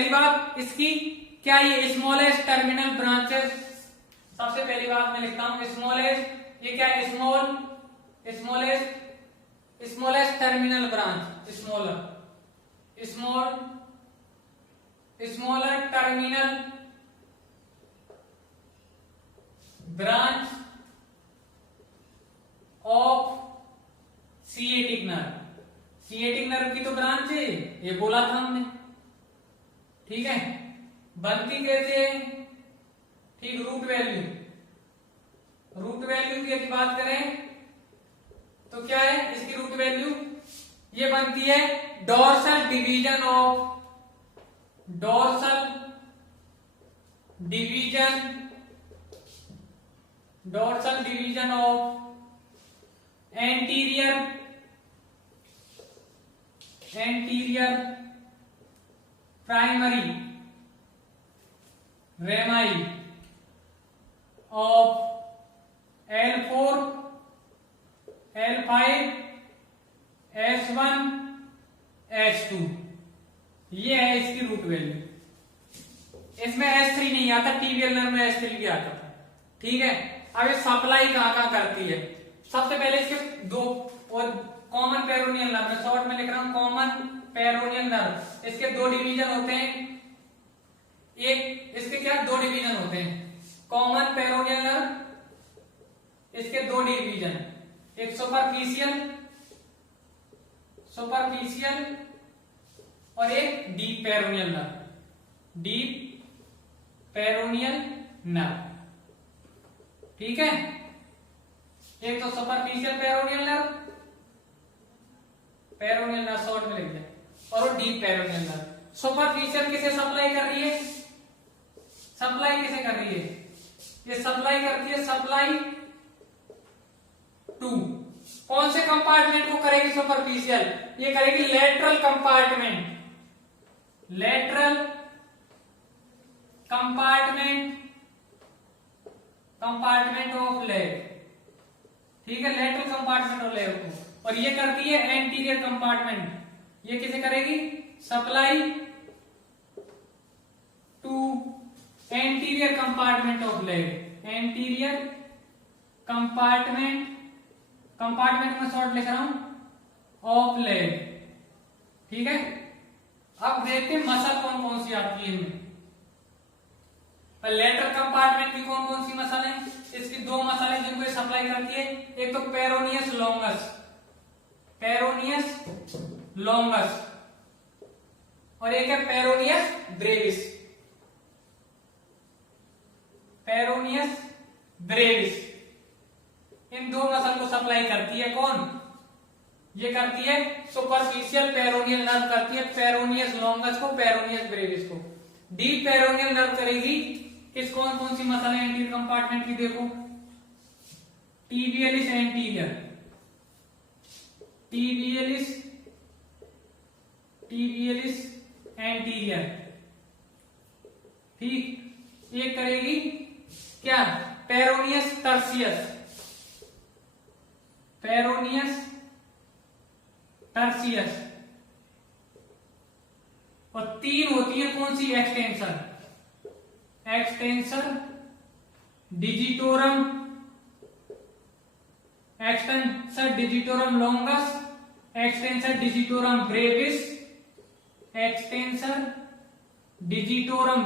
पहली बात इसकी, क्या ये स्मॉलेस्ट टर्मिनल ब्रांचेस, सबसे पहली बात मैं लिखता हूं स्मॉलेस्ट, ये क्या है smallest terminal branch, smaller terminal branch of sciatic nerve. Sciatic nerve की तो ब्रांच है, ये बोला था हमने, ठीक है। बनती कैसे है, ठीक, रूट वैल्यू की यदि बात करें तो क्या है इसकी रूट वैल्यू, ये बनती है dorsal division of anterior primary रेमाई of L4, L5, S1, S2, ये है इसकी रूट वैल्यू। इसमें S3 नहीं आता, टीबियल नर्व में S3 भी आता था, ठीक है। अब ये सप्लाई कहां करती है, सबसे पहले इसके दो और कॉमन पेरोनियल नर्व, मैं शॉर्ट में लिख रहा हूं कॉमन पेरोनियल नर्व, इसके दो डिवीजन होते हैं, एक इसके क्या दो डिवीजन होते हैं, कॉमन पेरोनियल नर्व, इसके दो डिवीजन, एक सुपरफिशियल और एक डीप पेरोनियल नर्व, ठीक है। एक तो सुपरफिशियल पेरोनियल नर्व शॉर्ट में लिख दिया, और वो डीप पेरोनियल नर्व। सुपरफिशियल किसे सप्लाई कर रही है, ये सप्लाई करती है सप्लाई टू कौन से कंपार्टमेंट को करेगी सुपरफिशियल, ये करेगी लेटरल कंपार्टमेंट ऑफ लेग, ठीक है, लेटरल कंपार्टमेंट ऑफ लेग को। और ये करती है एंटीरियर कंपार्टमेंट, ये किसे करेगी supply to anterior compartment of leg, anterior compartment में शॉर्ट लिख रहा हूं ऑफ लेग, ठीक है। अब देखते हैं मसल कौन कौन सी आती है इनमें। लेटरल कंपार्टमेंट की कौन कौन सी मसल है, इसकी दो मसल है जिनको ये सप्लाई करती है, एक तो पेरोनियस लॉन्गस और एक है पेरोनियस ब्रेविस। इन दो मसल को सप्लाई करती है कौन, ये करती है सुपरफिशियल पेरोनियल नर्व, करती है पेरोनियस लॉन्गस को, पेरोनियस ब्रेविस को। डीप पेरोनियल नर्व करेगी किस कौन कौन सी मसल है एंटीरियर कंपार्टमेंट की, देखो टीबियलिस एंटीरियर, ठीक। ये करेगी क्या पेरोनियस टर्सियस, और तीन होती है कौन सी extensor digitorum longus, extensor digitorum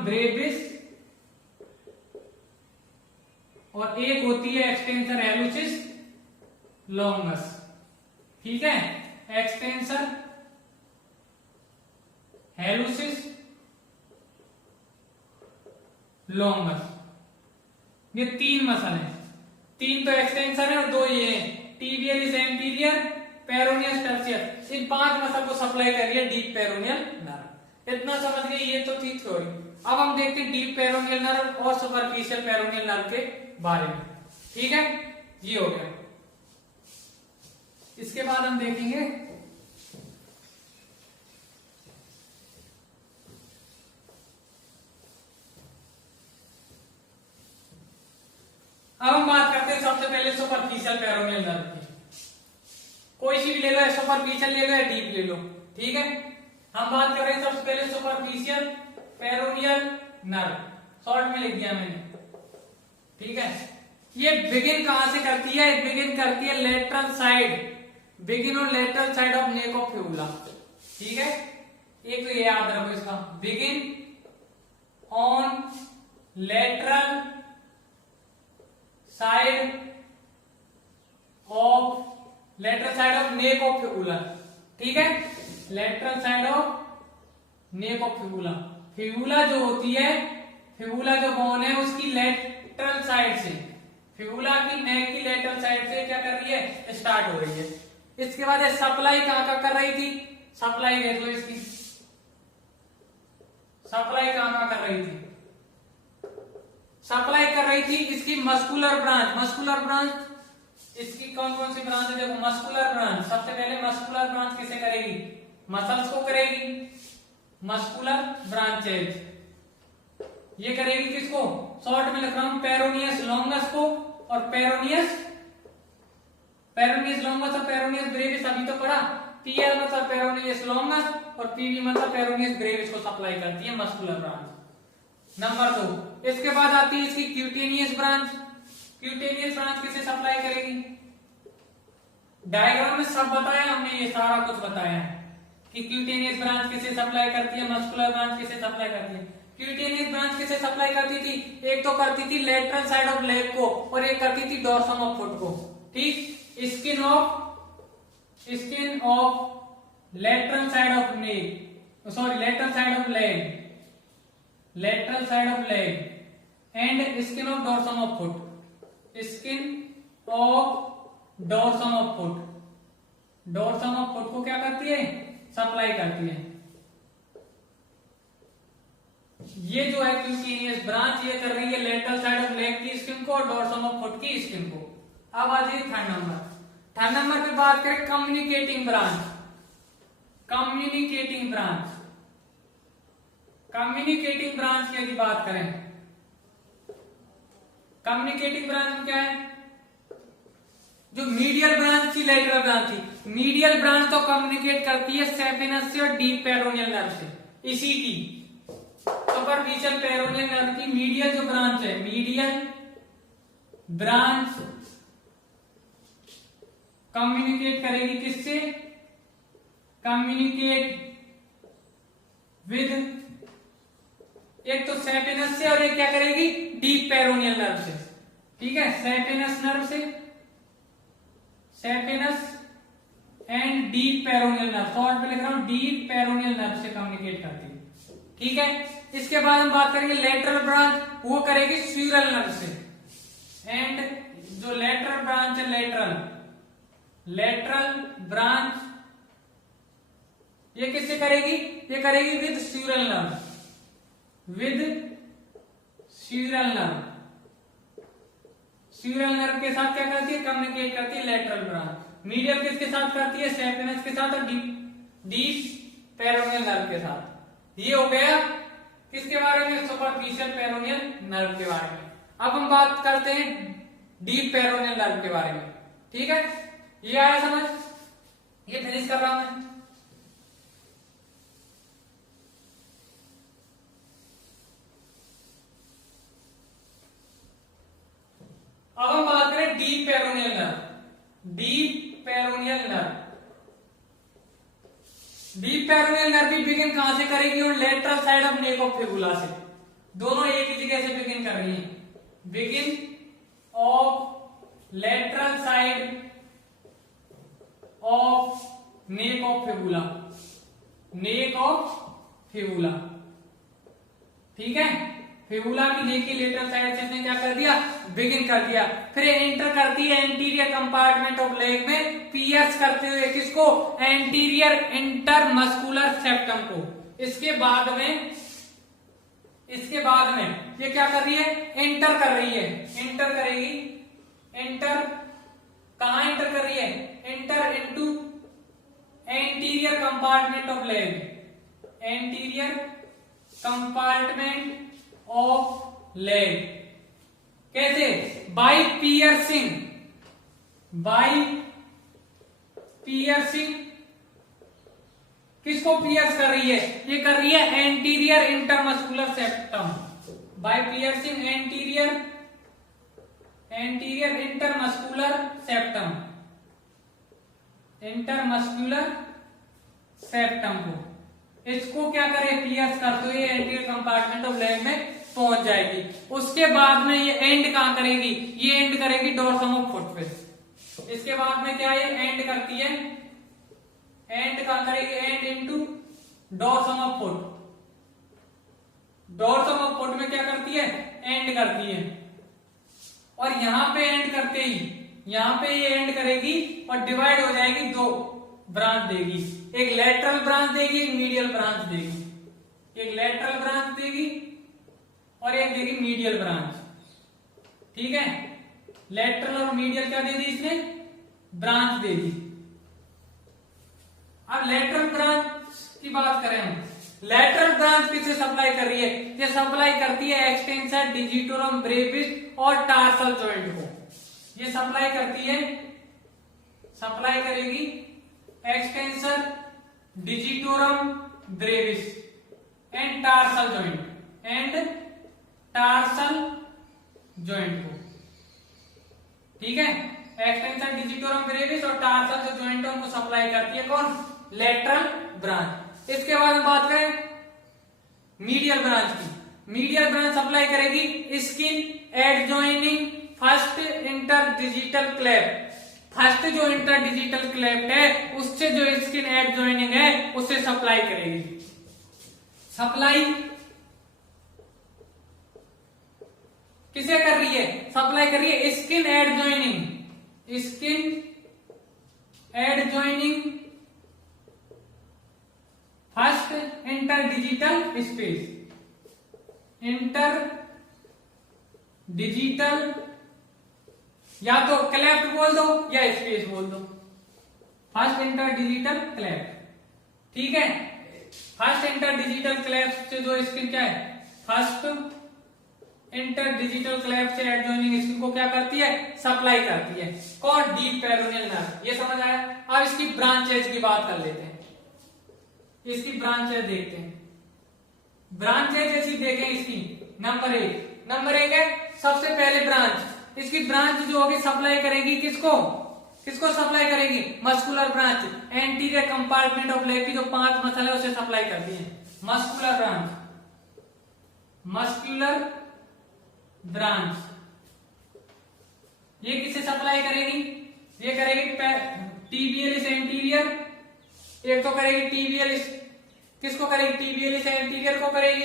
brevis, और एक होती है एक्सटेंसर हेलुसिस लॉन्गस, ठीक है। एक्सटेंसर हेलुसिस लॉन्गस, ये तीन मसल है, तीन तो एक्सटेंसर है और दो ये है, टीबियलिस एंटीरियर, पेरोनियस टर्सियस। इन पांच मसल को सप्लाई कर रही है डीप पेरोनियल नर्व। इतना समझ गए, ये तो थी थ्योरी। अब हम देखते हैं डीप पेरोनियल नर्व और सुपरफिशियल पेरोनियल नर्व के बारे में, ठीक है। ये हो गया, इसके बाद हम देखेंगे अब हम बात करते हैं सबसे पहले सुपरफिशियल पेरोनियल नर्व की। कोई सी भी ले लो, सुपरफिशियल ले लो या डीप ले लो, ठीक है। हम बात कर रहे हैं सबसे पहले सुपरफिशियल पेरोनियल नर्व, शॉर्ट में लिख दिया मैंने। ठीक है, ये बिगिन कहां से करती है? बिगिन करती है lateral side, begin on lateral side of neck of fibula. ठीक है, एक तो ये याद रखो इसका, begin on lateral side of neck of fibula. ठीक है, lateral side of neck of fibula. Fibula जो होती है, फिबुला जो बोन है उसकी लेटरल साइड से, फिबुला की नेक की लेटरल साइड से क्या कर रही है? स्टार्ट हो रही है। इसके बाद सप्लाई कहां कर रही थी? सप्लाई देख लो इसकी, सप्लाई कहां कर रही थी? सप्लाई कर रही थी इसकी मस्कुलर ब्रांच। मस्कुलर ब्रांच इसकी कौन कौन सी ब्रांच है? देखो, मस्कुलर ब्रांच, सबसे पहले मस्कुलर ब्रांच किसे करेगी? मसल्स को करेगी, मस्कुलर ब्रांचेज। ये करेगी किसको? शॉर्ट में लिख रहा हूं, पेरोनियस लॉन्गस को और पेरोनियस लॉन्गस और पेरोनियस ब्रेविस अभी तो पढ़ा। पीएल मतलब पेरोनियस लॉन्गस और पीवी मतलब पेरोनियस ब्रेविस को सप्लाई करती है मस्कुलर ब्रांच। नंबर 2, इसके बाद आती है इसकी क्यूटेनियस ब्रांच। क्यूटेनियस ब्रांच किसे सप्लाई करेगी? डायग्राम में सब बताया हमने, ये सारा कुछ बताया है कि क्यूटेनियस ब्रांच किसे सप्लाई करती है, मस्कुलर ब्रांच किसे सप्लाई करती है। क्यूटेनियस ब्रांच किसे सप्लाई करती थी? एक तो करती थी लेटरल साइड ऑफ लेग को और एक करती थी डोर्सम ऑफ फुट को। ठीक, skin of lateral side of neck, sorry lateral side of leg and skin of dorsum of foot, skin of dorsum of foot. Dorsum of foot को क्या करती है? सप्लाई करती है। ये जो है क्यूटेनियस ब्रांच, ये कर रही है लेटरल साइड ऑफ लेग की स्किन को और डोर्सम ऑफ फुट की स्किन को। अब आ जाइए थर्ड नंबर। थर्ड नंबर पे बात करें कम्युनिकेटिंग ब्रांच। कम्युनिकेटिंग ब्रांच की यदि बात करें, कम्युनिकेटिंग ब्रांच क्या है? जो मीडियल ब्रांच थी लेटरल ब्रांच थी, मीडियल ब्रांच तो कम्युनिकेट करती है सेफिनस से और डीप पेरोनियल नर्व से। इसी की सुपरफिशियल पेरोनियल नर्व की मीडियल जो ब्रांच है, मीडियल ब्रांच कम्युनिकेट करेगी किससे? कम्युनिकेट विद, एक तो सेफिनस से और एक क्या करेगी? डीप पेरोनियल नर्व से। ठीक है, सेफिनस नर्व से, saphenous and deep peroneal nerve, short में लिख रहा हूं डीप पेरोनियल नर्व से कम्युनिकेट करती है। ठीक है, इसके बाद हम बात करेंगे लेटरल ब्रांच, वो करेगी स्यूरल नर्व से। एंड जो लेटरल ब्रांच है, लेटरल ब्रांच ये किससे करेगी? ये करेगी विद स्यूरल नर्व, स्यूरल नर्व के साथ क्या करती है? कम्युनिकेट करती है लेटरल ब्रांच। मीडियल किसके साथ करती है? सेफिनस के साथ और डीप पेरोनियल नर्व के साथ। ये हो गया किसके बारे में? सुपरफिशियल पेरोनियल नर्व के बारे में। अब हम बात करते हैं डीप पेरोनियल नर्व के बारे में। ठीक है, ये आया समझ? ये फिनिश कर रहा हूं मैं। अब हम बात करें deep peroneal nerve. Deep peroneal nerve भी बिगिन कहां से करेगी? और lateral side of neck of fibula से। दोनों एक ही जगह से बिगिन कर रही है। Begin of lateral side of neck of fibula. ठीक है, फिबुला की नेक की लेटरल साइड से इसने क्या कर दिया? बिगिन कर दिया। फिर एंटर करती है एंटीरियर कंपार्टमेंट ऑफ लेग में, पियर्स करते हुए किसको? एंटीरियर इंटरमस्कुलर सेप्टम को। इसके बाद में ये क्या कर रही है? एंटर कर रही है, एंटर करेगी। एंटर कहां एंटर कर रही है? Enter into anterior compartment of leg, anterior compartment of leg. कैसे? बाय पियर्सिंग किसको पियर्स कर रही है? ये कर रही है anterior intermuscular septum by piercing anterior intermuscular septum को इसको क्या करे? पियर्स कर, तो ये एंटीरियर कंपार्टमेंट ऑफ लेग में पहुंच जाएगी। उसके बाद में ये एंड कहां करेगी? ये एंड करेगी डोर्सम ऑफ फुट पे। इसके बाद में क्या ये एंड करती है? एंड कहां करेगी? And into dorsum of foot. Dorsum of foot में क्या करती है? एंड करती है। और यहां पे एंड करते ही यहां पे ये एंड करेगी और डिवाइड हो जाएगी, दो ब्रांच देगी, एक लेटरल ब्रांच देगी, एक मीडियल ब्रांच देगी। एक लेटरल ब्रांच देगी और एक देगी मीडियल ब्रांच। ठीक है, लेटरल और मीडियल क्या दे दी इसने? ब्रांच दे दी। अब लेटरल ब्रांच की बात करें हम, लेटरल ब्रांच किसे सप्लाई कर रही है? ये सप्लाई करती है एक्सटेंसर डिजिटोरम ब्रेविस और टार्सल जॉइंट को। ये सप्लाई करती है, सप्लाई करेगी extensor digitorum Brevis and tarsal joint को। ठीक है, एक्सटेंसर डिजिटोरम ब्रेविस और टार्सल जॉइंटों को सप्लाई करती है कौन? Lateral branch. इसके बाद हम बात करें मीडियल ब्रांच की। मीडियल ब्रांच सप्लाई करेगी skin adjoining first interdigital cleft. First जो इंटरडिजिटल क्लेफ्ट है उससे जो स्किन एडजॉइनिंग है उससे सप्लाई करेगी। सप्लाई किसे कर रही है? सप्लाई कर रही है skin adjoining first interdigital space. Interdigital या तो क्लेफ्ट बोल दो या स्पेस बोल दो। First interdigital cleft. ठीक है, फर्स्ट इंटरडिजिटल क्लेफ्ट से जो स्किन क्या है? फर्स्ट इंटरडिजिटल क्लेफ्ट से एडजॉइनिंग स्किन को क्या करती है? सप्लाई करती है। कौन? Deep peroneal nerve. ये समझ आया? अब इसकी ब्रांचेज की बात कर लेते हैं। इसकी ब्रांचेज देखते हैं। ब्रांचेज ऐसी देखें इसकी। नंबर एक है सबसे पहले ब्रांच। इसकी ब्रांच जो होगी सप्लाई करेगी किसको? किसको सप्लाई करेगी? Muscular branch. Anterior compartment of leg की जो 5 मसल है उसे सप्लाई करती है मस्कुलर ब्रांच। ये किसे सप्लाई करेगी? ये करेगी टीबियलिस एंटीरियर। एक तो करेगी टीबियलिस, किसको करेगी? टीबियलिस एंटीरियर को करेगी।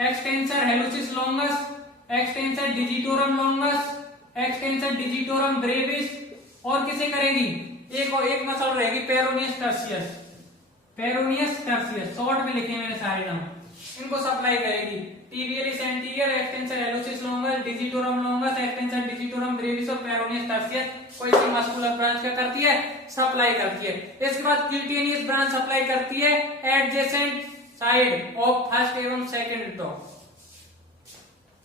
Extensor hallucis longus, extensor digitorum longus, extensor digitorum brevis. और किसे करेगी? एक मसल रहेगी पेरोनियस टर्सियस। शॉर्ट में लिखे मैंने सारे नाम। इनको सप्लाई करेगी tibialis anterior, extensor hallucis longus, digitorum longus, extensor digitorum brevis और पेरोनियस टर्सियस को इसकी मस्कुलर ब्रांच क्या करती है? सप्लाई करती है। इसके बाद क्यूटेनियस ब्रांच सप्लाई करती है एडजेसेंट साइड ऑफ फर्स्ट एवं सेकंड टॉ।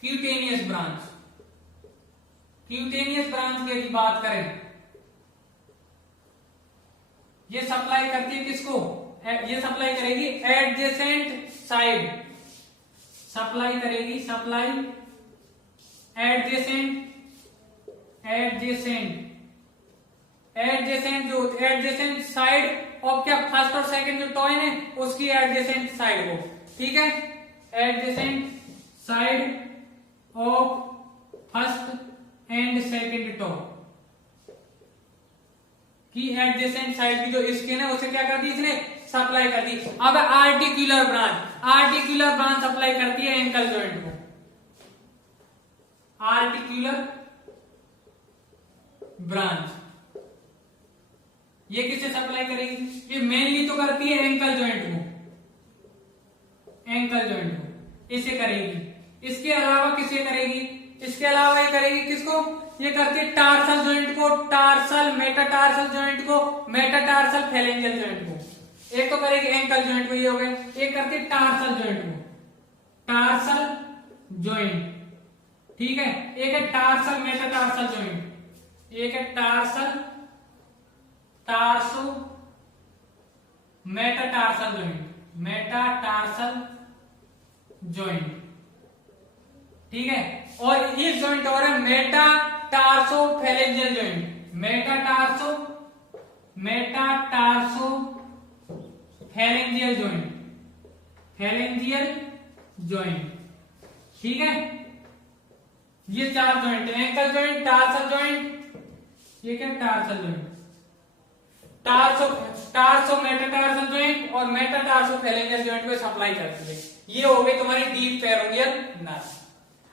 क्यूटेनियस ब्रांच की यदि बात करें, ये सप्लाई करती है किसको? ये सप्लाई करेगी एडजेसेंट साइड। सप्लाई करेगी एडजेसेंट साइड ऑफ क्या? फर्स्ट और सेकंड जो टॉइन है उसकी एडजेसेंट साइड को। ठीक है, adjacent side of first and second toe की एडजेसेंट साइड की जो स्किन है उसे क्या कर दी इसने? सप्लाई कर दी। अब आर्टिकुलर ब्रांच सप्लाई करती है एंकल जॉइंट को। आर्टिकुलर ब्रांच ये किसे सप्लाई करेगी? ये मेनली तो करती है एंकल जॉइंट को, इसे करेगी। इसके अलावा किसे करेगी? इसके अलावा ये करेगी किसको? ये करती है टार्सल जॉइंट को, मेटाटार्सल जॉइंट को, मेटाटार्सल फेलेंजियल जॉइंट को। एक तो करेगी एंकल जॉइंट को, ये हो गए। एक करती है टार्सल जॉइंट को, टार्सल जॉइंट। ठीक है, एक है टार्सल मेटाटार्सल जॉइंट, एक है टार्सो मेटाटार्सल जॉइंट, मेटाटार्सल जॉइंट, ठीक है। और एक जॉइंट और है मेटाटार्सोफेरेंजियल जॉइंट, मेटाटार्सोफेरेंजियल जॉइंट, फेरेंजियल जॉइंट, ठीक है। ये चार जॉइंट है, एंकल जॉइंट, टार्सल जॉइंट, ये क्या टार्सल जॉइंट, टार्सो मेटाटार्सल जॉइंट और मेटाटार्सोफेरेंजियल जॉइंट को सप्लाई करती है। ये हो गई तुम्हारी डीप पेरोनियल नर्व।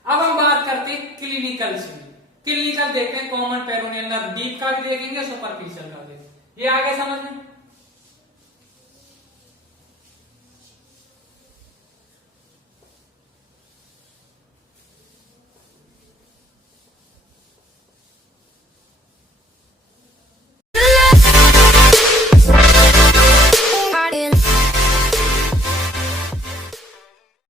अब हम बात करते हैं क्लिनिकल से। क्लिनिकल देखते हैं कॉमन पेरोनियल नर्व, डीप का भी देखेंगे, सुपरफिशियल का भी। ये आगे समझ में